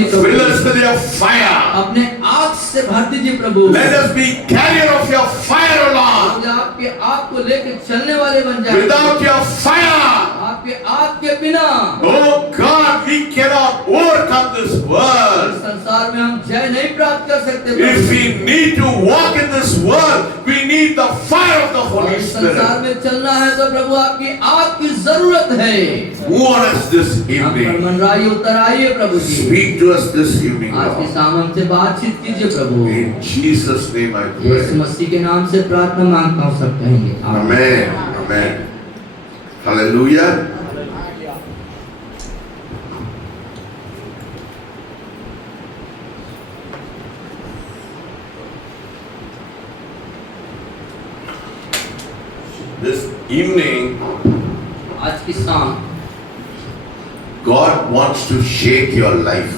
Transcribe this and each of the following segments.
दीजिए प्रभु। Fill us with your fire. अपने आग से भर दीजिए प्रभु। Let us be carrier of your fire, O Lord. हम आपके आग को लेकर चलने वाले बन जाए। Without your fire, आपके आग के बिना oh God, we cannot overcome this इस world. संसार में हम जय नहीं प्राप्त कर सकते प्रभु। If we need to walk in this world, we need the fire of the और Holy इस संसार Spirit. में चलना है तो प्रभु आपकी आग की जरूरत है। Move on us this आप पर evening. मनराई उतर आइए प्रभु जी। Speak to us this evening, आज के Lord. शाम हमसे बातचीत कीजिए प्रभु। In Jesus' name I यीशु pray. मसीह के नाम से प्रार्थना मांगता हूँ, सब कहेंगे Amen. Amen. Hallelujah. This evening, आज की शाम God wants to shake your life.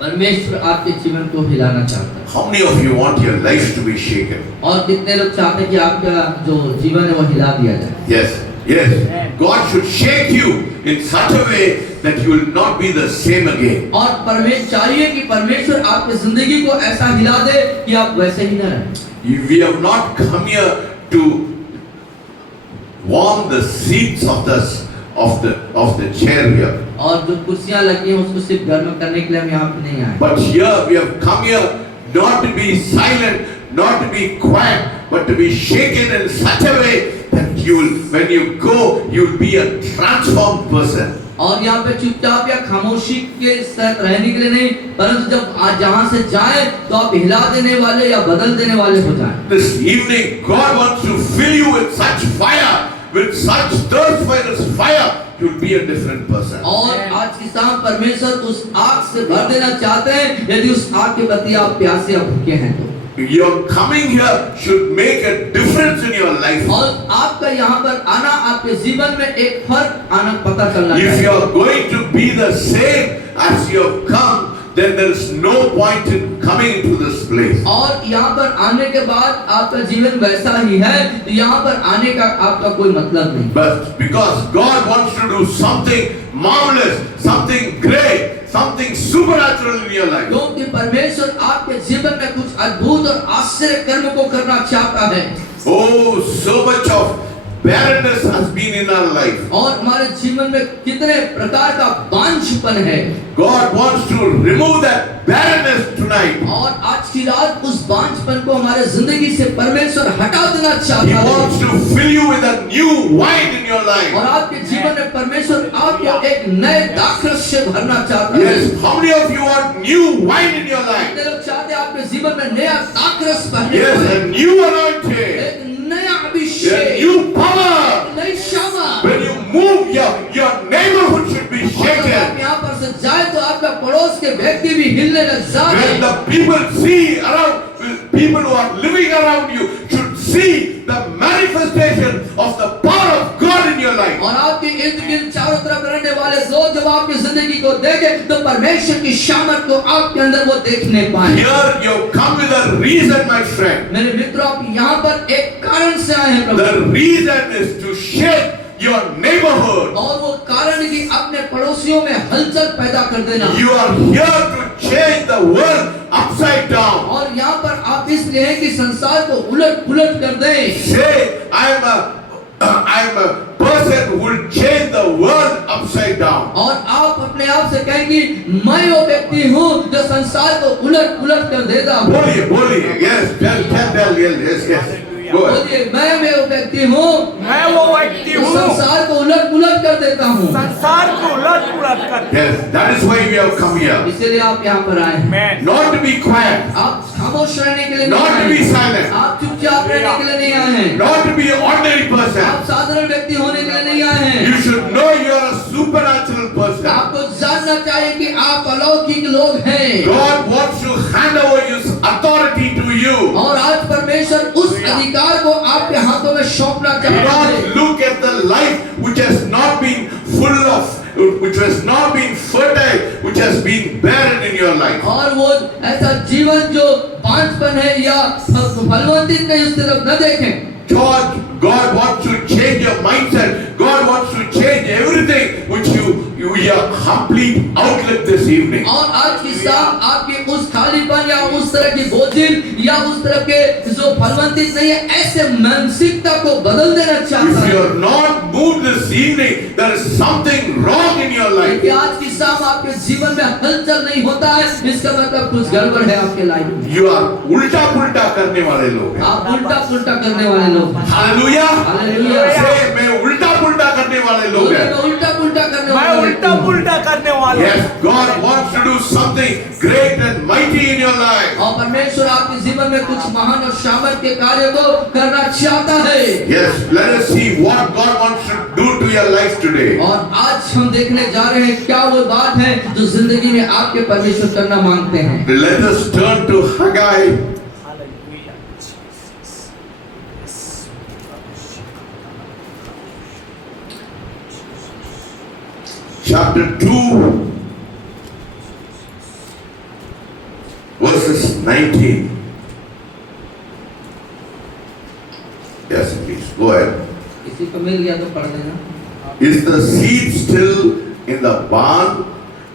परमेश्वर आपके जीवन को हिलाना चाहता है। How many of you want your life to be shaken? और कितने लोग चाहते हैं कि आपका जो जीवन है वो हिला दिया जाए। Yes, yes. God should shake you in such a way that you will not be the same again. और परमेश्वर चाहिए कि परमेश्वर आपकी जिंदगी को ऐसा हिला दे कि आप वैसे ही न रहें। We have not come here to warm the seats of the chair here. और जो कुर्सियां लगी हैं उसको सिर्फ गर्म करने के लिए हम यहाँ पे नहीं आए। But here we have come here not to be silent, not to be quiet, but to be shaken in such a way that you will, when you go, you will be a transformed person. और यहाँ पे चुपचाप या खामोशी के साथ रहने के लिए नहीं, परंतु जब जहाँ से जाए तो आप हिला देने वाले या बदल देने वाले हो जाएं। This evening, God wants to fill you with such fire, with such thirst for this fire. You'll be a different person. और आज की शाम परमेश्वर उस आग से भर देना चाहते हैं। यदि उस आग के प्रति आप प्यासे या भूखे हैं तो Your coming here should make a difference in your life. और आपका यहाँ पर आना आपके जीवन में एक फर्क आना पता चलना If चाहिए। you are going to be the same as you have come, then there is no point in coming into this place. और यहाँ पर आने के बाद आपका जीवन वैसा ही है तो यहाँ पर आने का आपका कोई मतलब नहीं। But because God wants to do something marvelous, something great, something supernatural in your life. क्योंकि परमेश्वर आपके जीवन में कुछ अद्भुत और आश्चर्य कर्म को करना चाहता है। Oh, so much of barrenness has been in our life. और हमारे जीवन में कितने प्रकार का बांझपन है। God wants to remove that barrenness tonight. और आज की रात उस बांझपन को हमारे जिंदगी से परमेश्वर हटा देना He चाहता है। wants to fill you with a new wine in your life. और आपके जीवन में परमेश्वर आपको एक नए दाखरस से भरना चाहता है। Yes, how many of you want new wine in your life? कितने लोग चाहते हैं आपके जीवन में नया दाखरस भरने Yes, को? a new anointing, एक नया a अभिषेक, new power. नई क्षमा। When you move, your neighborhood should be और जब आप shaken. यहाँ पर से जाए तो आपका पड़ोस के व्यक्ति भी हिलने लग जाए। When the people see around, people who are living around you should see the manifestation of the power of God in your life. और आपके इर्द गिर्द चारों तरफ रहने वाले लोग जब आपकी जिंदगी को देखें तो परमेश्वर की शामत को आपके अंदर वो देखने पाए। Here you come with a reason, my friend. मेरे मित्रों, आप यहाँ पर एक कारण से आए हैं प्रभु। The reason is to shake your neighborhood. और वो कारण कि अपने पड़ोसियों में हलचल पैदा कर देना। You are here to change the world upside down. और यहाँ पर आप इसलिए हैं कि संसार को उलट पुलट कर दें। Say, I am a person who will change the world upside down. और आप अपने आप से कहें कि मैं वो व्यक्ति हूँ जो संसार को उलट पुलट कर देता हूँ। बोलिए, yes, tell, yes. Go ahead. बोलिए, मैं वो व्यक्ति हूँ, मैं वो व्यक्ति हूँ संसार को उलट पुलट कर देता हूँ। संसार को उलट पुलट कर। Yes, that is why we have come here. इसीलिए आप यहाँ पर आए हैं। मैं Not to be quiet, आप खामोश रहने के लिए नहीं not आए to be हैं। silent, आप चुपचाप रहने के लिए नहीं आए हैं। not to be an ordinary person. आप साधारण व्यक्ति होने के लिए नहीं आए हैं। You should know you are a supernatural person. आपको जानना चाहिए कि आप अलौकिक लोग हैं। God wants to hand over His authority to you. और आज परमेश्वर उस अधिकार को आपके हाथों में सौंपना Do चाहता है। not look at the life which has not been full of, which has not been fertile, which has been barren in your life. और वो ऐसा जीवन जो बांझपन है या फलवंतित नहीं उस तरफ न देखें। God wants to change your mindset. God wants to change everything which you your complete outlook this evening. और आज की शाम आपके उस खालीपन या उस तरह की बोझिल या उस तरह के जो फलवंतित नहीं है, ऐसे मानसिकता को बदल देना चाहता If है। you are not moved this evening, there is something wrong in your life. यदि आज की शाम आपके जीवन में हलचल नहीं होता है, इसका मतलब कुछ गड़बड़ है आपके लाइफ में। You are उल्टा पुल्टा करने वाले लोग हैं। आप उल्टा पुल्टा करने वाले लोग हैं। हालेलुया। हालेलुया। Say, मैं उल्टा पुल्टा करने वाले लोग बोले, हैं। मैं उल्टा पुल्टा करने मैं वाला उल्टा व्यक्ति हूँ। पुल्टा करने वाला Yes, God wants to do something great and mighty in your life. और परमेश्वर आपके जीवन में कुछ महान और सामर्थ के कार्य को करना चाहता है। Yes, let us see what God wants to do to your life today. और आज हम देखने जा रहे हैं क्या वो बात है जो जिंदगी में आपके परमेश्वर करना मांगते हैं। Let us turn to Haggai. Chapter 2, verses 19. Yes, please, go ahead. किसी को मिल गया तो पढ़ देना। Is the seed still in the barn?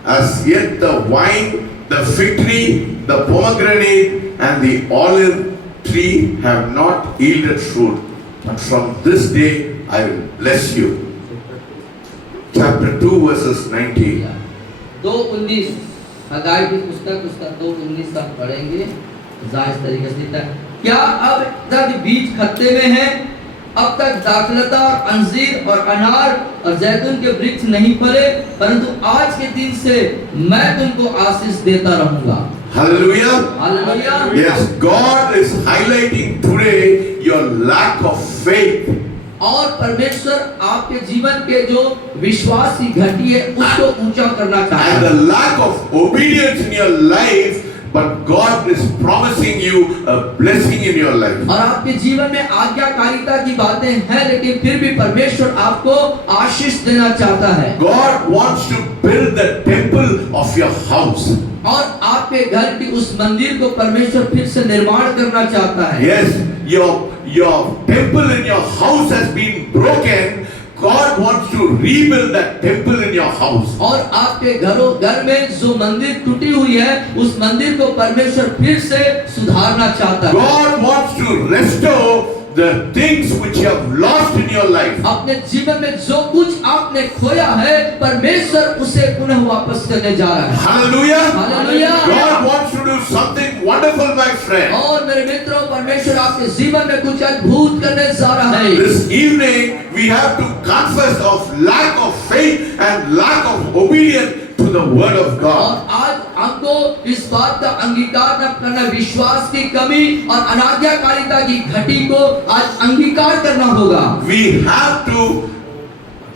As yet the wine, the fig tree, the pomegranate, and the olive tree have not yielded fruit. But from this day I will bless you. Chapter 2, verses 19. 2:19 हगाई की पुस्तक उसका 2:19 हम पढ़ेंगे। जायज तरीके से लिखता है, क्या अब तक बीज खत्ते में है, अब तक दाखलता और अंजीर और अनार और जैतून के वृक्ष नहीं फले, परंतु आज के दिन से मैं तुमको आशीष देता रहूंगा। Hallelujah. Hallelujah. Yes, God is highlighting today your lack of faith. और परमेश्वर आपके जीवन के जो विश्वास की घटी है उसको ऊंचा करना चाहता And है। the lack of obedience in your life, but God is promising you a blessing in your life. और आपके जीवन में आज्ञाकारिता की बातें हैं, लेकिन फिर भी परमेश्वर आपको आशीष देना चाहता है। God wants to build the temple of your house. और आपके घर की उस मंदिर को परमेश्वर फिर से निर्माण करना चाहता है। Yes, your temple in your house has been broken. God wants to rebuild that temple in your house. और आपके घर में जो मंदिर टूटी हुई है, उस मंदिर को परमेश्वर फिर से सुधारना चाहता है। God wants to restore the things which you have lost in your life. अपने जीवन में जो कुछ आपने खोया है, परमेश्वर उसे पुनः वापस करने जा रहा है। Hallelujah. Hallelujah. God wants to do something wonderful, my friend. और मेरे मित्रों, परमेश्वर आपके जीवन में कुछ अद्भुत करने जा रहा है। This evening we have to confess of lack of faith and lack of obedience to the word of और God. आज हमको इस बात का अंगीकार न करना, विश्वास की कमी और अनाज्ञाकारिता की घटी को आज अंगीकार करना होगा। We have to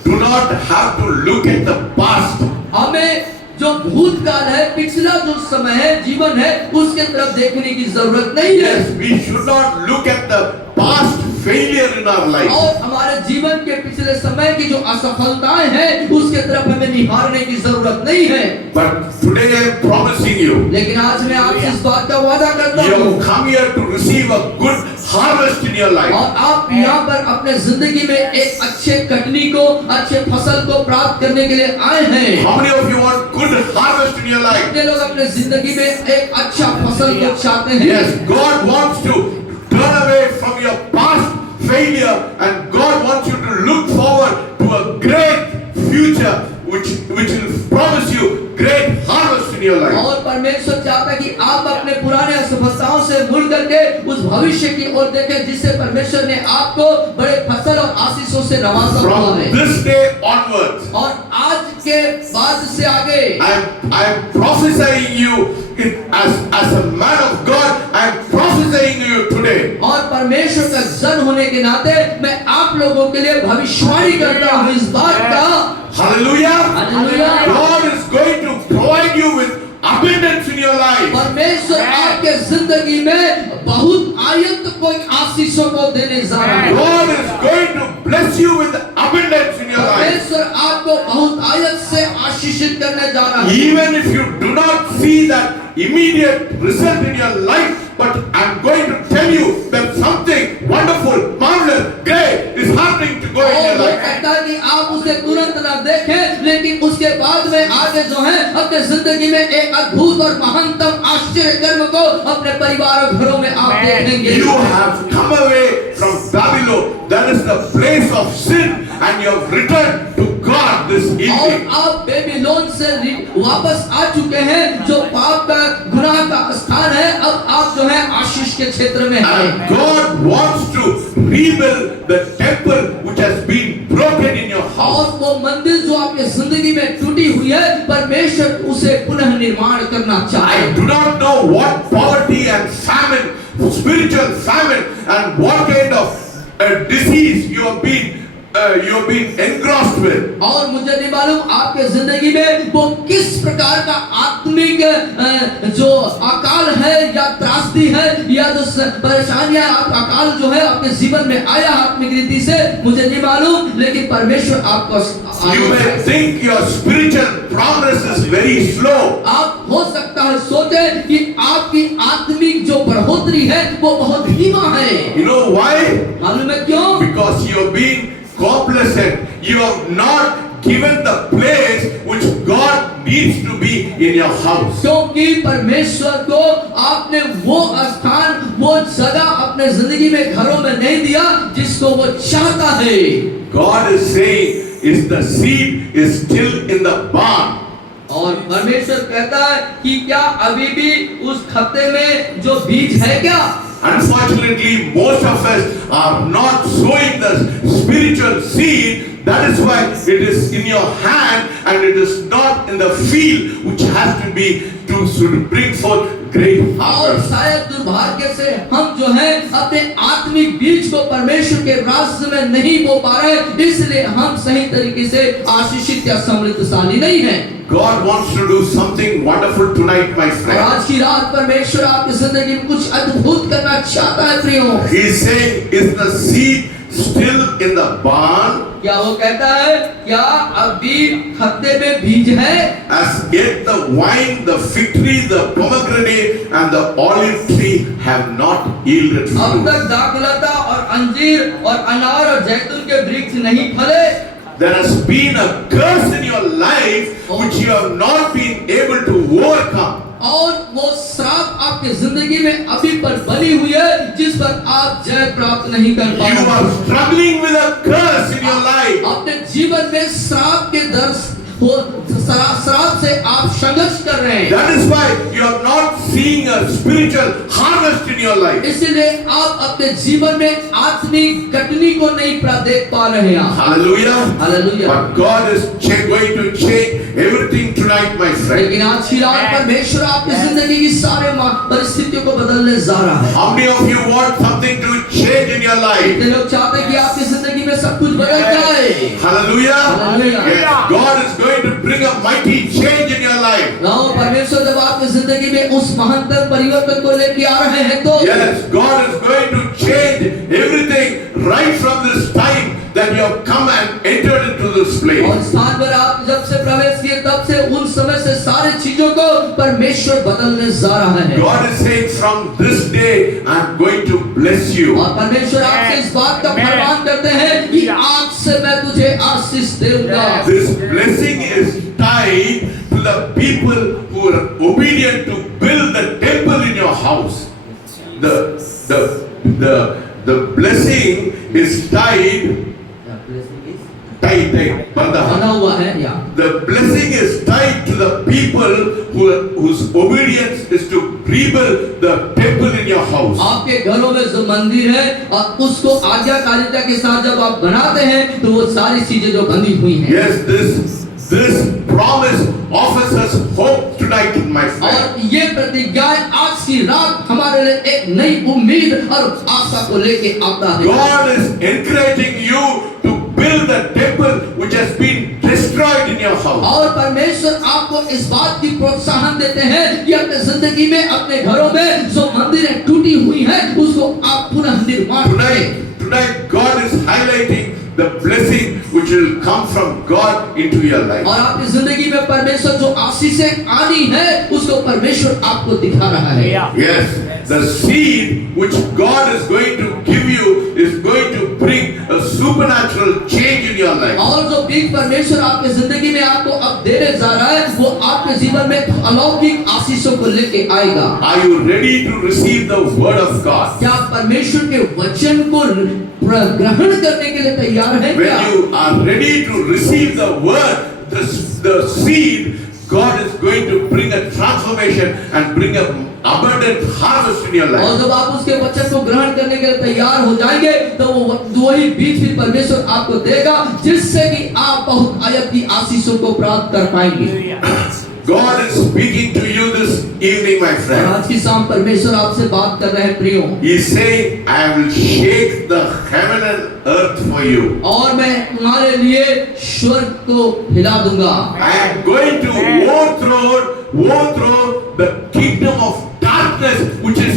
do not have to look at the past. हमें जो भूतकाल है, पिछला जो समय है, जीवन है, उसके तरफ देखने की जरूरत नहीं है। Yes, we should not look at the past failure in our life. और हमारे जीवन के पिछले समय की जो असफलताएं हैं, उसके तरफ हमें निहारने की जरूरत नहीं है। But today I am promising you, लेकिन आज मैं आपसे इस बात का वादा करता you हूँ, have come here to receive a good harvest in your life. और आप यहाँ पर अपने जिंदगी में एक अच्छे कटनी को, अच्छे फसल को प्राप्त करने के लिए आए हैं। How many of you want good harvest in your life? कितने लोग अपने जिंदगी में एक अच्छा फसल को चाहते हैं? Yes, God wants to turn away from your past failure and God wants you to look forward to a great future which will promise you great harvest in your life. और परमेश्वर चाहता है कि आप अपने पुराने असफलताओं से मुड़ करके उस भविष्य की ओर देखें जिससे परमेश्वर ने आपको बड़े फसल और आशीषों से नवाजा हुआ From है। this day onwards, और आज के बाद से आगे I am prophesying you as a man of God. I am prophesying you today. और परमेश्वर का जन होने के नाते मैं आप लोगों के लिए भविष्यवाणी करता हूँ इस बात का। Hallelujah. Hallelujah. God is going to provide you with abundance in your life. परमेश्वर आपके जिंदगी में बहुत आयत को आशीषों को देने जा रहा है। God is going to bless you with abundance in your life. परमेश्वर आपको बहुत आयत से आशीषित करने जा रहा है। Even if you do not see that immediate result in your life but I'm going to tell you that something wonderful, marvelous, great is happening to go in और your हो life. सकता है कि आप उसे तुरंत न देखें, लेकिन उसके बाद में आगे जो है अपने जिंदगी में एक अद्भुत और महानतम आश्चर्य कर्म को अपने परिवार और घरों में आप देखेंगे। You have come away from Babylon, that is the place of sin, and you have returned to God this और evening. आप बेबीलोन से वापस आ चुके हैं, जो पाप का गुनाह का स्थान है। अब आप जो है आशीष के क्षेत्र में हैं। And God wants to rebuild the temple which has been broken in your house. और वो मंदिर जो आपके जिंदगी में टूटी हुई है, परमेश्वर उसे पुनः निर्माण करना चाहते I हैं। do not know what poverty and famine, spiritual famine, and what kind of disease you have been engrossed with. और मुझे नहीं मालूम आपके जिंदगी में वो किस प्रकार का आत्मिक जो अकाल है या त्रासदी है या जो परेशानियां अकाल जो है आपके जीवन में आया आत्मिक रीति से, मुझे नहीं मालूम, लेकिन परमेश्वर आपको You may think your spiritual progress is very slow. आप हो सकता है सोचे कि आपकी आत्मिक जो बढ़ोतरी है वो बहुत धीमा है। You know why? मालूम है क्यों? Because you have been complacent. You have not given the place which God needs to be in your house. क्योंकि परमेश्वर को आपने वो स्थान, वो जगह अपने जिंदगी में घरों में नहीं दिया जिसको वो चाहता है। God is saying, is the seed is still in the barn. और परमेश्वर कहता है कि क्या अभी भी उस खत्ते में जो बीज है क्या? Unfortunately, most of us are not sowing the spiritual seed. That is why it is in your hand and it is not in the field which has to be to bring forth great और harvest. शायद दुर्भाग्य से हम जो है अपने आत्मिक बीज को परमेश्वर के रास्ते में नहीं बो पा रहे, इसलिए हम सही तरीके से आशीषित या समृद्धशाली नहीं हैं। God wants to do something wonderful tonight, my और friend. आज की रात परमेश्वर आपकी जिंदगी में कुछ अद्भुत करना चाहता है प्रियो। He is saying, is the seed still in the barn? क्या वो कहता है क्या अभी खत्ते में बीज है? As yet the wine, the fig tree, the pomegranate and the olive tree have not yielded अब fruit. तक दाखलता और अंजीर और अनार और जैतून के वृक्ष नहीं फले। There has been a curse in your life which you have not been able to overcome. और वो श्राप आपके जिंदगी में अभी पर बनी हुई है जिस पर आप जय प्राप्त नहीं कर पा You रहे। are struggling with a curse in your life. अपने जीवन में श्राप के श्राप से आप संघर्ष कर रहे हैं। That is why you are not seeing a spiritual harvest in your life. इसीलिए आप अपने जीवन में आत्मिक कटनी को नहीं देख पा रहे हैं। Hallelujah. Hallelujah. But God is going to change everything tonight, my friend. लेकिन आज की रात परमेश्वर आपकी जिंदगी की सारे परिस्थितियों को बदलने जा रहा है। How many of you want something to change in your life? कितने लोग चाहते हैं कि आपकी जिंदगी में सब कुछ बदल जाए? Hallelujah. Hallelujah. Yes. God is going to bring a mighty change in your life. परमेश्वर जब आपकी जिंदगी में उस महानतम परिवर्तन को लेके आ रहे हैं तो Yes, God is going to change everything right from this time that you have come and entered into this place. और स्थान पर आप जब से प्रवेश किए तब से उन समय से सारी चीजों को परमेश्वर बदलने जा रहा है। God is saying from this day I am going to bless you. और परमेश्वर आपसे इस बात का फरमान करते हैं कि आज से मैं तुझे आशीष दूंगा। This blessing is tied to the people who are obedient to build the temple in your house. The blessing is tied, बना Banda. हुआ है या The blessing is tied to the people whose obedience is to rebuild the temple in your house. आपके घरों में जो मंदिर है और उसको आज्ञाकारिता के साथ जब आप बनाते हैं तो वो सारी चीजें जो बंधी हुई हैं। Yes, this promise offers us hope tonight, my friend. और ये प्रतिज्ञाएं आज की रात हमारे लिए एक नई उम्मीद और आशा को लेके आता है। God is encouraging you to build the temple which has been destroyed in your house. और परमेश्वर आपको इस बात की प्रोत्साहन देते हैं कि अपने जिंदगी में अपने घरों में जो मंदिरें टूटी हुई हैं उसको आप पुनः निर्माण करें। Tonight God is highlighting the blessing which will come from God into your life. और आपकी जिंदगी में परमेश्वर जो आशीषें आनी है उसको परमेश्वर आपको दिखा रहा है। Yeah. Yes, the seed which God is going to give you is going to bring a supernatural change in your life. और जो बीज परमेश्वर आपकी जिंदगी में आपको अब देने जा रहा है वो आपके जीवन में अलौकिक आशीषों को लेके आएगा। Are you ready to receive the word of God? क्या आप परमेश्वर के वचन को ग्रहण करने के लिए तैयार हैं क्या? When you are ready to receive the word, the seed, God is going to bring a transformation and bring a abundant harvest in your और life. जब आप उसके वचन को ग्रहण करने के लिए तैयार हो जाएंगे तो वही बीज भी परमेश्वर आपको देगा जिससे कि आप बहुत आयत की आशीषों को प्राप्त कर पाएंगे। God is speaking to you this evening, my और friend. आज की शाम परमेश्वर आपसे बात कर रहे हैं प्रियो। He is saying, I will shake the heaven and earth for you. और मैं तुम्हारे लिए स्वर्ग को हिला दूंगा। I am going to overthrow the kingdom of darkness which is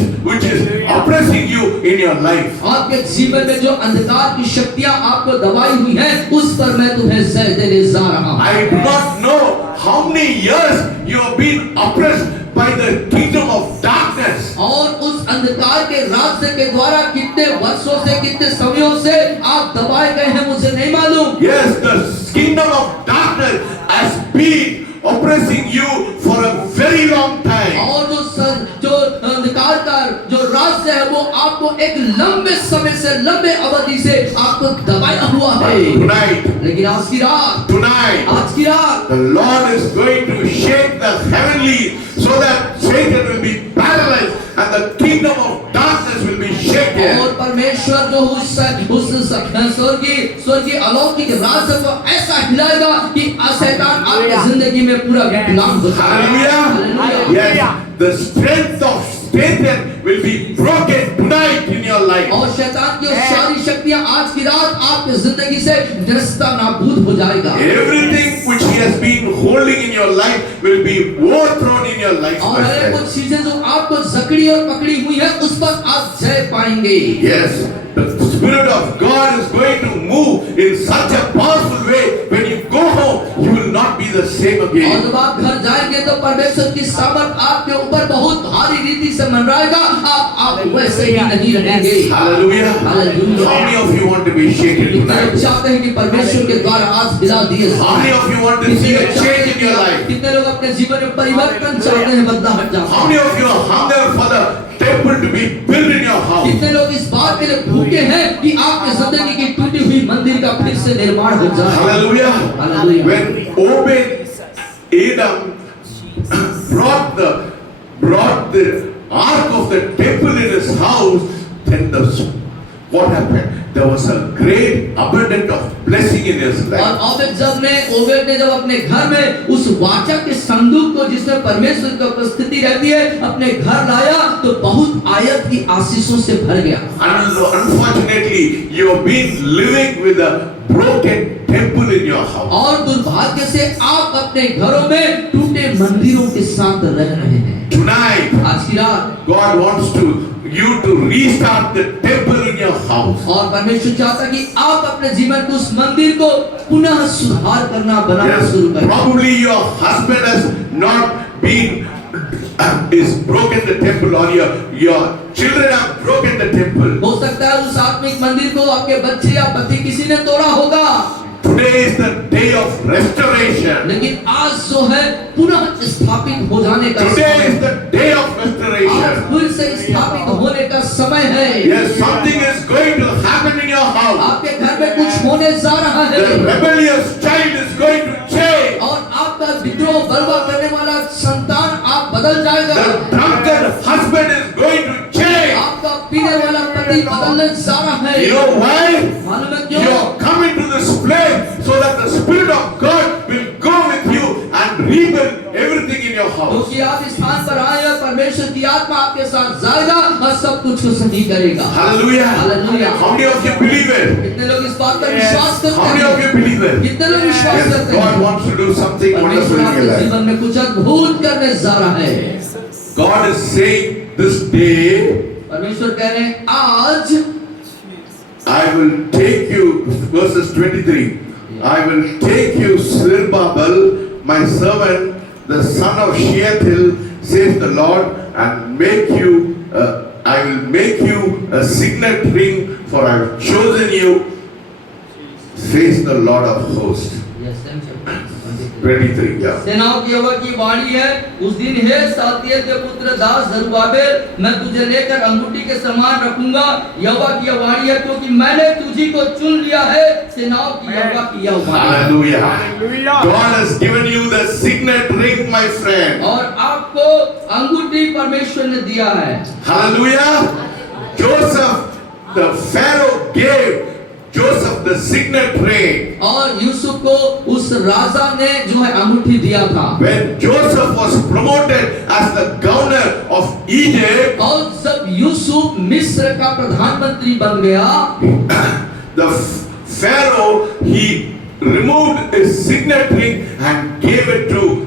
oppressing you in your life. आपके जीवन में जो अंधकार की शक्तियां आपको दबाई हुई हैं उस पर मैं तुम्हें जय देने जा रहा हूं। I do not know how many years you have been oppressed by the kingdom of darkness. और उस अंधकार के राज्य के द्वारा कितने वर्षों से कितने समयों से आप दबाए गए हैं मुझे नहीं मालूम। Yes, the kingdom of darkness has been oppressing you for a very long time. और जो अंधकार का जो राज्य है वो आपको एक लंबे समय से लंबे अवधि से आपको दबाया हुआ है। Tonight, लेकिन आज की रात the Lord is going to shake the heavenly so that Satan will be paralyzed and the kingdom of darkness will be shaken. और परमेश्वर जो उस स्वर्गीय अलौकिक राज्य को ऐसा हिलाएगा कि शैतान आपकी जिंदगी में पूरा गुलाम हो जाएगा। Hallelujah. Yes, the strength of Satan will be broken tonight in your life. और शैतान की सारी शक्तियां आज की रात आपकी जिंदगी से नष्ट नाबूद हो जाएगा। Everything which he has been holding in your life will be overthrown in your life. और my हर friend. कुछ चीजें जो आपको जकड़ी और पकड़ी हुई है उस पर आप जय पाएंगे। Yes, the Spirit of God is going to move in such a powerful way. When you go home, you will not be the same और again. जब आप घर जाएंगे तो परमेश्वर की सामर्थ आपके ऊपर बहुत भारी रीति से मंडराएगा। आप वैसे ही नहीं रहेंगे। Hallelujah. Hallelujah. How many of you want to be shaken कितने लोग tonight? चाहते हैं कि परमेश्वर के द्वारा आज हिला दिए जाएं? How many of you want to see a change in your life? कितने लोग अपने जीवन में परिवर्तन चाहते हैं, बदलाव चाहते How हैं? many of you are hunger for the temple to be built in your house? कितने लोग इस बात के लिए भूखे हैं कि आपके जिंदगी की टूटी हुई मंदिर का फिर से निर्माण हो जाए? Hallelujah. Hallelujah. When Obed-Edom brought the ark of the temple in his house, then what happened? There was a great abundance of blessing in his और life. ओबेद ने जब अपने घर में उस वाचा के संदूक को जिसमें परमेश्वर की उपस्थिति रहती है अपने घर लाया तो बहुत आयत की आशीषों से भर गया। Unfortunately, you have been living with a broken temple in your house. और दुर्भाग्य से आप अपने घरों में टूटे मंदिरों के साथ रह रहे हैं। Tonight, आज की रात God wants you to restart the temple in your house. और परमेश्वर चाहता कि आप अपने जीवन को उस मंदिर को पुनः सुधार करना बनाना Yes, शुरू करें। probably your husband has not been is broken the temple, or your children have broken the temple. हो सकता है उस आत्मिक मंदिर को आपके बच्चे या पति किसी ने तोड़ा होगा। Today is the day of restoration. लेकिन आज जो है पुनः स्थापित हो जाने का Today समय is the day of आज restoration. फिर से स्थापित होने का समय है। Yes, something is going to happen in your house. आपके घर में कुछ होने जा रहा है The rebellious child is going to change. और आपका विद्रोह बलवा करने वाला संतान आप बदल जाएगा। The drunkard husband is going to change. आपका पीने वाला पति बदलने जा रहा है। You know why? मालूम है You क्यों? are coming to this place so that the Spirit of God will go with you and rebuild everything in your house. क्योंकि आप इस स्थान पर आए और परमेश्वर की आत्मा आपके साथ जाएगा और सब कुछ को सही करेगा। Hallelujah. Hallelujah. How many of you believe it? कितने लोग इस बात पर विश्वास करते How many हैं? of you believe it? कितने लोग विश्वास Yes, करते God हैं? wants to do something wonderful परमेश्वर in your आपके life. जीवन में कुछ अद्भुत करने जा रहा है। God is saying this day, परमेश्वर कह रहे हैं आज I will take you, verses 23. I will take you, Zerubbabel, my servant, the son of Shealtiel, says the Lord, and I will make you a signet ring, for I have chosen you, says the Lord of hosts. Yes, same chapter. 23, yeah. सेनाओं की यहोवा की वाणी है, उस दिन हे सातियेल के पुत्र दास जरुब्बाबेल, मैं तुझे लेकर अंगूठी के समान रखूंगा। यहोवा की यह वाणी है, क्योंकि मैंने तुझी को चुन लिया है। सेनाओं की यहोवा की यह वाणी है। Hallelujah. Hallelujah. God has given you the signet ring, my friend. और आपको अंगूठी परमेश्वर ने दिया है। Hallelujah. Joseph, the Pharaoh gave Joseph the signet ring. और यूसुफ को उस राजा ने जो है अंगूठी दिया था। When Joseph was promoted as the governor of Egypt, और जब यूसुफ मिस्र का प्रधानमंत्री बन गया, the Pharaoh, he removed his signet ring and gave it to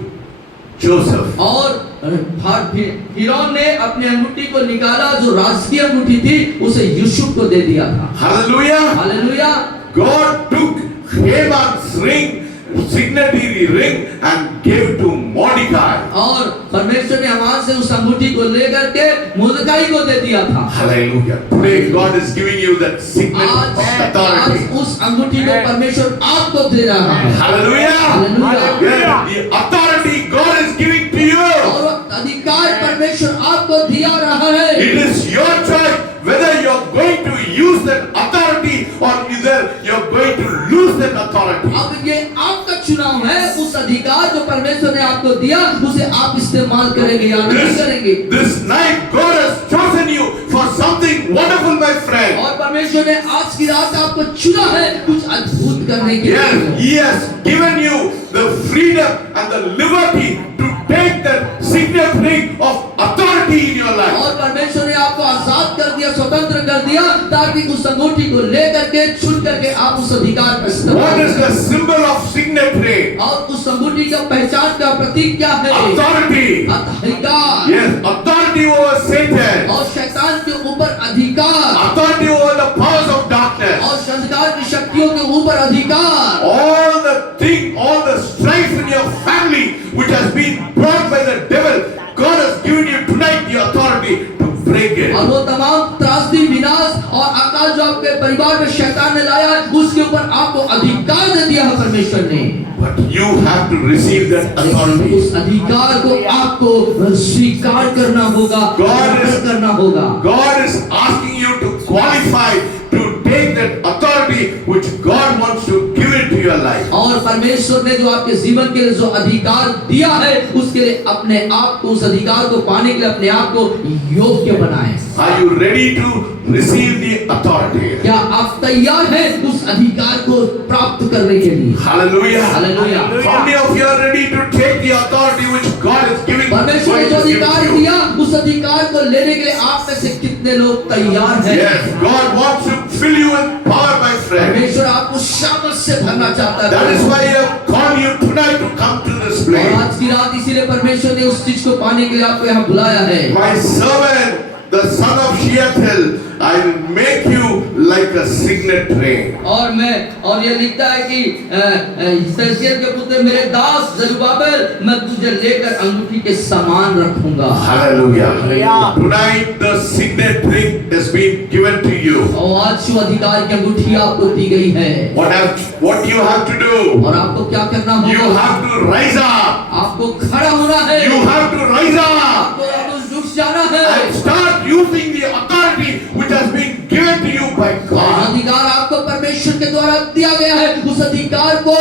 Joseph. और फिरौन ने अपने अंगूठी को निकाला, जो राजकीय अंगूठी थी उसे यूसुफ को दे दिया था। Hallelujah. Hallelujah. God took Haman's ring, signatory ring, and gave it to Mordecai. और परमेश्वर ने हमान से उस अंगूठी को लेकर के मुर्दकाई को दे दिया था। Hallelujah. Today God is giving you that signet of authority. आज उस अंगूठी को परमेश्वर आपको दे रहा है। Hallelujah. Hallelujah. Yes, the authority God is giving to you. और अधिकार परमेश्वर आपको दिया रहा है। It is your choice whether you are going to use that authority or either you are going to lose that authority. अब ये आपका चुनाव है, उस अधिकार जो परमेश्वर ने आपको दिया उसे आप इस्तेमाल करेंगे या नहीं करेंगे। This night God has chosen you for something wonderful, my friend. और परमेश्वर ने आज की रात आपको चुना है कुछ अद्भुत करने के Yes, लिए। He has given you the freedom and the liberty to take that signet ring of authority in your life. और परमेश्वर ने आपको आजाद कर दिया, स्वतंत्र कर दिया, ताकि उस अंगूठी को लेकर के चुन करके आप उस अधिकार पर इस्तेमाल What is करें। the symbol of signet ring? और उस अंगूठी का पहचान का प्रतीक क्या है? Authority. अधिकार। Yes, authority over Satan. और शैतान के ऊपर अधिकार। Authority over the powers of darkness. और अंधकार की शक्तियों के ऊपर अधिकार। All the strife in your family which has been brought by the devil, God has given you tonight the authority to break it. और वो तमाम त्रासदी, विनाश और अकाल जो आपके परिवार में शैतान ने लाया है, उसके ऊपर आपको अधिकार दे दिया है परमेश्वर ने। But you have to receive that authority. उस अधिकार को आपको स्वीकार करना होगा, करना होगा। God is asking you to qualify to take that authority which God wants to give it to your life. और परमेश्वर ने जो आपके जीवन के लिए जो अधिकार दिया है, उसके लिए अपने आप को, उस अधिकार को पाने के लिए अपने आप को योग्य बनाएं। Are you ready to receive the authority? क्या आप तैयार हैं उस अधिकार को प्राप्त करने के लिए? Hallelujah. Hallelujah. How many of you are ready to take the authority which God is giving? परमेश्वर ने जो अधिकार दिया, उस अधिकार को लेने के लिए आप में से कितने लोग तैयार हैं? Yes, God wants to fill you with power, my friend. परमेश्वर आपको सामर्थ से भरना चाहता है। That is why He has called you tonight to come to this और place. आज की रात इसीलिए परमेश्वर ने उस चीज को पाने के लिए आपको यहाँ बुलाया है। My servant, the son of Shealtiel, I will make you like a signet ring. और ये लिखता है कि हिजकिय्याह के पुत्र मेरे दास जरुब्बाबेल, मैं तुझे लेकर अंगूठी के समान रखूंगा। Hallelujah. Hallelujah. Tonight the signet ring has been given to you. और आज जो अधिकार की अंगूठी आपको दी गई है, What you have to do? और आपको क्या करना You होगा? have to rise up. आपको खड़ा होना है। You have to rise up आपको जुट जाना है। and start using the authority which has been given to you by और God. अधिकार आपको परमेश्वर के द्वारा दिया गया है, उस अधिकार को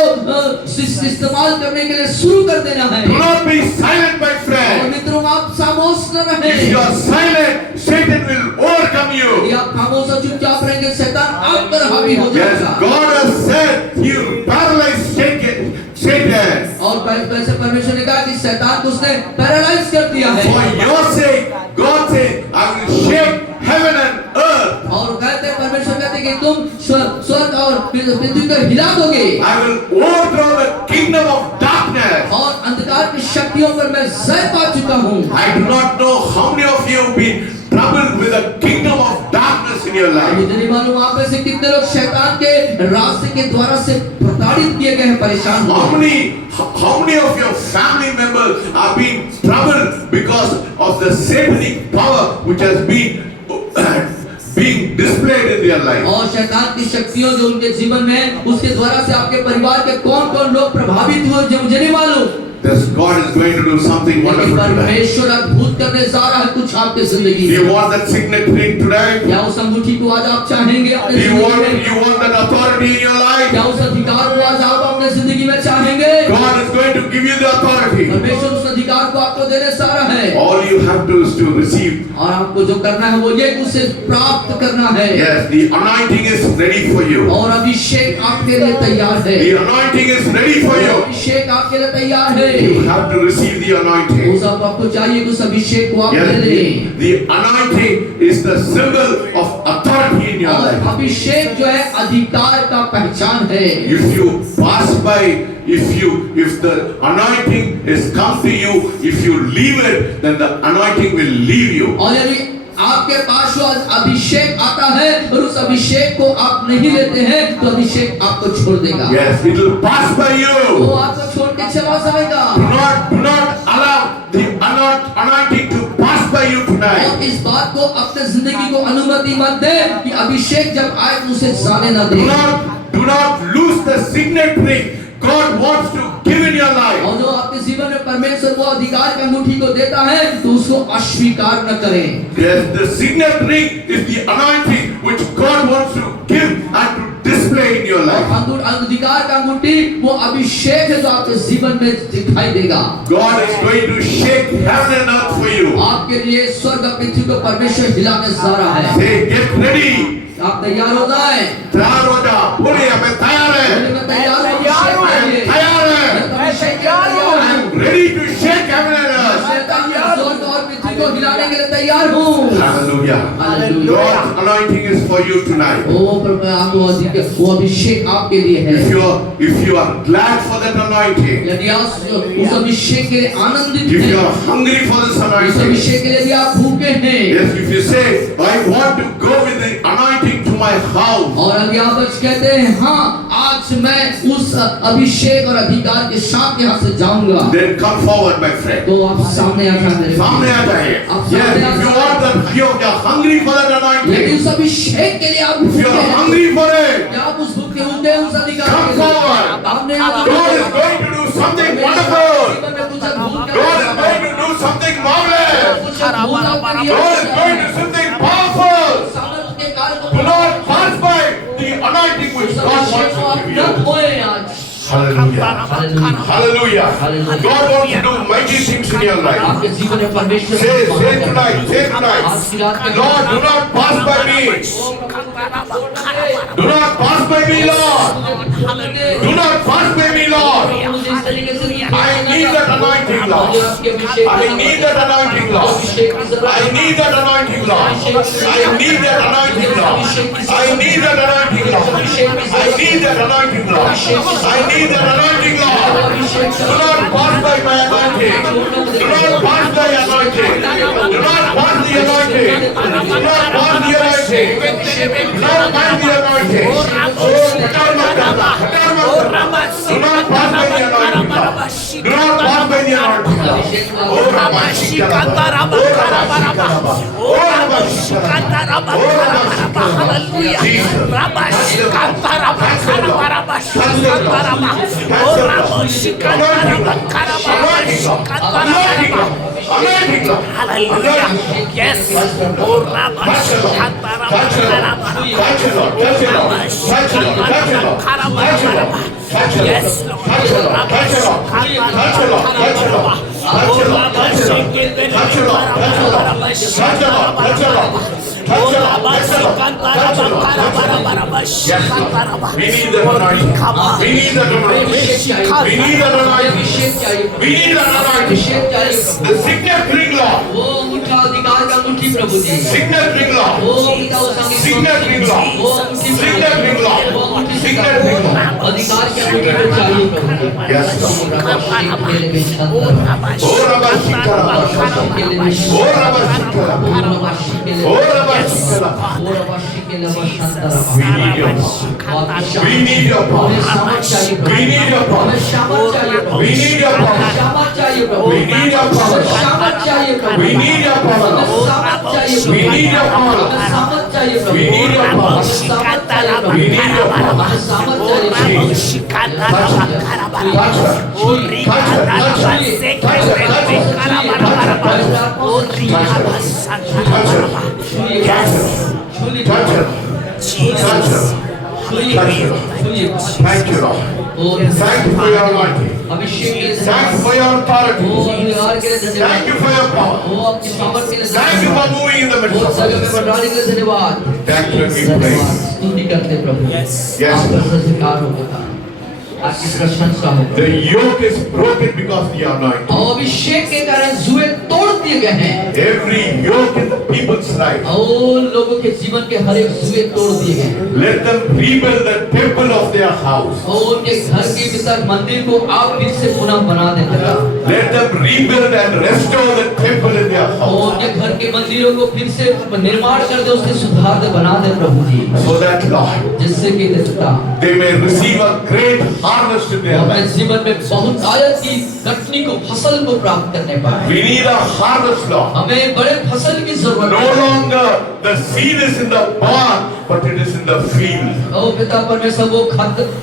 इस्तेमाल करने के लिए शुरू कर देना है। Do not be silent, my और friend. मित्रों, आप खामोश न If रहें। you are silent, Satan will overcome यदि you. आप खामोश और चुपचाप रहेंगे, शैतान आप पर हावी हो Yes, जाएगा। God has said He will paralyze Satan. और वैसे परमेश्वर ने कहा कि शैतान को उसने पैरालाइज कर दिया है। For your sake, God said, I will shake heaven and earth. और कहते हैं, परमेश्वर कहते हैं कि तुम स्वर्ग और पृथ्वी को हिला दोगे। I will overthrow the kingdom of darkness. और अंधकार की शक्तियों पर मैं जय पा चुका हूँ। I do not know how many of you have been troubled with the kingdom of darkness in in your life? मुझे नहीं मालूम आप में से कितने लोग शैतान के रास्ते के द्वारा से प्रताड़ित किए गए हैं, परेशान हुए। How many of your family members are being troubled because of the satanic power which has been being displayed in their life? और शैतान की शक्तियों जो उनके जीवन में है, उसके द्वारा से आपके परिवार के कौन-कौन लोग प्रभावित हुए, जो मुझे नहीं मालूम। This God is going to do something wonderful today. परमेश्वर अद्भुत करने जा रहा है कुछ आपके जिंदगी Do you में। want that signet ring today? क्या उस अंगूठी को आज आप चाहेंगे अपने Do you जिंदगी में? want that authority in your life? क्या उस अधिकार को आज आप अपने जिंदगी में चाहेंगे? God is going to give you the authority. परमेश्वर उस अधिकार को आपको देने जा रहा है। All you have to do is to receive. और आपको जो करना है वो ये कि उसे प्राप्त करना है। Yes, the anointing is ready for you. और अभिषेक आपके लिए तैयार है। The anointing is ready for you. अभिषेक आपके लिए तैयार है। You have to receive the anointing. उस आपको चाहिए कि उस अभिषेक को आप ले Yes, लें। the anointing is the symbol of authority in your और life. अभिषेक जो है अधिकार का पहचान है। If you pass by, if the anointing is come to you, if you leave it, then the anointing will leave you. और यदि आपके पास जो अभिषेक आता है और उस अभिषेक को आप नहीं लेते हैं तो अभिषेक आपको छोड़ देगा। Yes, it will pass by वो you. आपको छोड़ के चला जाएगा। Do not allow the anointing to pass by you tonight. और इस बात को अपने जिंदगी को अनुमति मत दे कि अभिषेक जब आए तो उसे जाने न दे। Do not lose the signet ring God wants to give in your life. और जो आपके जीवन में परमेश्वर वो अधिकार की अंगूठी को देता है तो उसको अस्वीकार न करें। Yes, the signet ring is the anointing which God wants to give and to display in your life. अधिकार का अंगूठी वो अभिषेक है जो आपके जीवन में दिखाई देगा। God is going to shake heaven and earth for you. आपके लिए स्वर्ग और पृथ्वी को परमेश्वर हिलाने जा रहा है। Say, get ready. आप तैयार हो जाए। तैयार हो जा। बोलिए मैं तैयार है। मैं तैयार हूँ। तैयार है। I am ready to shake heaven and earth. स्वर्ग और पृथ्वी को हिलाने के लिए तैयार हूँ। Hallelujah. God's anointing is for you tonight. वो अभिषेक आपके लिए है। If you are glad for that anointing, यदि आप उस अभिषेक के लिए आनंदित if you हैं, are hungry for this उस anointing, अभिषेक के लिए यदि आप भूखे हैं, yes, if you say, I want to go with the anointing to my house, और यदि आप आज कहते हैं हाँ आज मैं उस अभिषेक और अधिकार के साथ यहाँ से जाऊंगा, then come forward, my friend. तो आप सामने आ जाए। सामने आ जाइए। आप Yes, सामने आ if you जाइए। want that, you are hungry for that यदि anointing, उस अभिषेक के लिए आप if you भूखे are हैं, hungry for it, क्या आप उस भूखे होंगे उस अधिकार come के लिए? forward. सामने आ God जाइए। is going to do something wonderful. जीवन में कुछ अद्भुत God is करेगा। going to do something marvelous. कुछ अद्भुत आपके लिए God is going to do something powerful. सामर्थ्य के कार्य को Do not pass by the anointing which God wants to give you. Hallelujah. Hallelujah. God wants to do mighty things in your life. आपके जीवन में परमेश्वर Say tonight. Lord, do not pass by me. Do not pass by me, Lord. Do not pass by me, Lord. I need that anointing, Lord. I need that anointing, Lord. I need that anointing, Lord. I need that anointing, Lord. I need that anointing, Lord. I need that anointing, Lord. I need that anointing, Lord. Do not pass by my anointing. Do not pass by anointing. Do not pass the anointing. Do not pass the anointing. Do not pass the anointing. Oh, do not pass by the anointing, Lord. Do not pass by the anointing, Lord. Oh, Ramashikata. Oh, Ramashikata. Yes. We need that anointing. We need that anointing. We need that anointing. We need that anointing. The signet ring, Lord. वो अंगूठा अधिकार का अंगूठी शांति प्रभु जी। Sickness bring ओ loss. पिता वो संगीत Sickness bring loss. वो मुक्ति Sickness bring loss. Sickness bring loss. अधिकार क्या मुझे को चाहिए प्रभु जी। Yes, Lord. Oh, Rabba Shikara. Oh, Rabba Shikara. Oh, Rabba Shikara. We need your power. We need your power. We need your power. We need your power. We need your power. We need your power. We need your power. We need your power. We need your power. Thank you, Lord. Thank you for your anointing. Thank you for your authority. Thank you for your power. Thank you for moving in the midst of us. Thank you and we praise. Yes. आपकी प्रशंसा हो। The yoke is broken because of the anointing. और अभिषेक के कारण जुए तोड़ दिए गए हैं। Every yoke in the people's life. और लोगों के जीवन के हर एक जुए तोड़ दिए गए हैं। Let them rebuild the temple of their house. और उनके घर के भीतर मंदिर को आप फिर से पुनः बना दें पिता। Let them rebuild and restore the temple in their और house. उनके घर के मंदिरों को फिर से निर्माण कर दे, उसके सुधार दे, बना दे प्रभु जी। So that, Lord, जिससे कि पिता they may receive a great harvest in their अपने life. जीवन में बहुत आयत की कटनी को फसल को प्राप्त करने पाए। We need a harvest, Lord. हमें बड़े फसल की जरूरत No है। longer the seed is in the barn, but it is in the field. ओ पिता परमेश्वर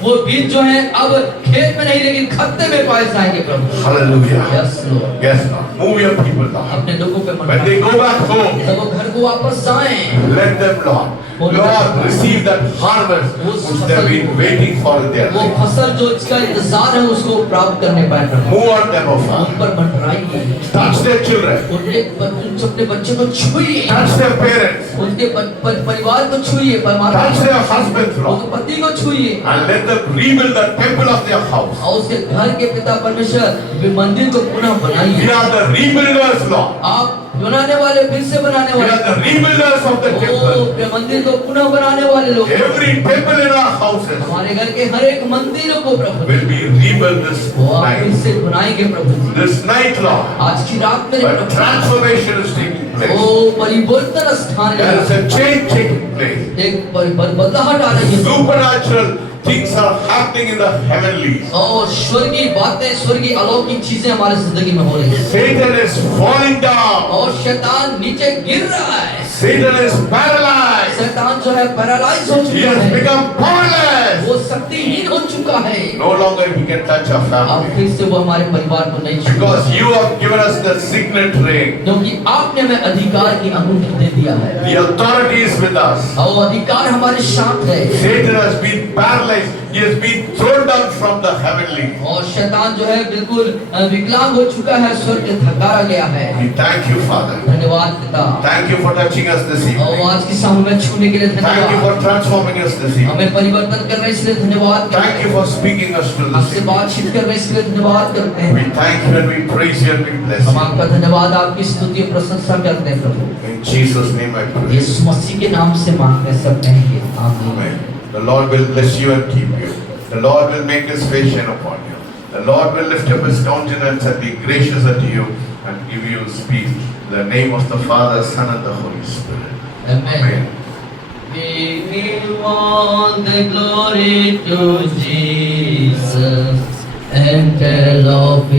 वो बीज जो है अब खेत में नहीं लेकिन खत्ते में पाए जाएंगे प्रभु। Hallelujah. Yes, Lord. Yes, Lord. Move your people, Lord. अपने लोगों पे मन When they go back home, जब वो घर को वापस जाएं, let them, Lord, receive that harvest which they have been waiting for in their वो life. फसल जो इसका इंतजार है उसको प्राप्त करने पाए प्रभु। Move on them, O उन Father. पर मंडराइए, Touch their children. उनके अपने बच्चे को छुइए, Touch their parents. उनके परिवार को छुइए, Touch their husbands, Lord. उनके पति को छुइए And let them rebuild the temple of their house. और उसके घर के पिता परमेश्वर मंदिर को पुनः We बनाइए। are the rebuilders, Lord. आप बनाने वाले, फिर से बनाने We वाले, are the rebuilders of the temple. अपने मंदिर को पुनः बनाने वाले लोग। Every temple in our houses हमारे घर के हर एक मंदिरों को प्रभु will be rebuilt this वो आप फिर night. से बनाएंगे प्रभु जी। This night, Lord, आज की रात में a transformation is taking ओ place. परिवर्तन स्थान There is a change taking place. एक बदलाहट आ रही है। Supernatural things are happening in the heavenlies. और स्वर्गीय बातें, स्वर्गीय अलौकिक चीजें हमारे जिंदगी में हो रही हैं। Satan is falling down. और शैतान नीचे गिर रहा है। Satan is paralyzed. शैतान जो है पैरालाइज हो He चुका has है, become powerless. वो शक्तिहीन हो चुका है। No longer he can touch our अब family. फिर से वो हमारे परिवार को नहीं छूएगा। Because you have given us the signet ring. क्योंकि आपने हमें अधिकार की अंगूठी दे दिया है The authority is with us. और अधिकार हमारे साथ है। Satan has been paralyzed. He has been thrown down from the heavenly. और शैतान जो है बिल्कुल विकलांग हो चुका है, स्वर्ग से थकारा गया है। We thank you, Father. धन्यवाद पिता। Thank you for touching us this evening. और आज की शाम में छूने के लिए Thank you धन्यवाद। for transforming us this evening. हमें परिवर्तन करने इसलिए धन्यवाद करते Thank you for speaking us to this आपसे evening. बातचीत करने इसलिए धन्यवाद करते हैं। We thank you and we praise you and we bless हम you. आपका धन्यवाद, आपकी स्तुति और प्रशंसा करते हैं प्रभु। In Jesus' name I pray. यीशु मसीह के नाम से मांगते हैं, सब कहेंगे आमीन। Amen. The Lord will bless you and keep you. The Lord will make his face shine upon you. The Lord will lift up his countenance and be gracious unto you and give you speed. In the name of the Father, Son and the Holy Spirit. Amen. We give all the glory to Jesus and tell of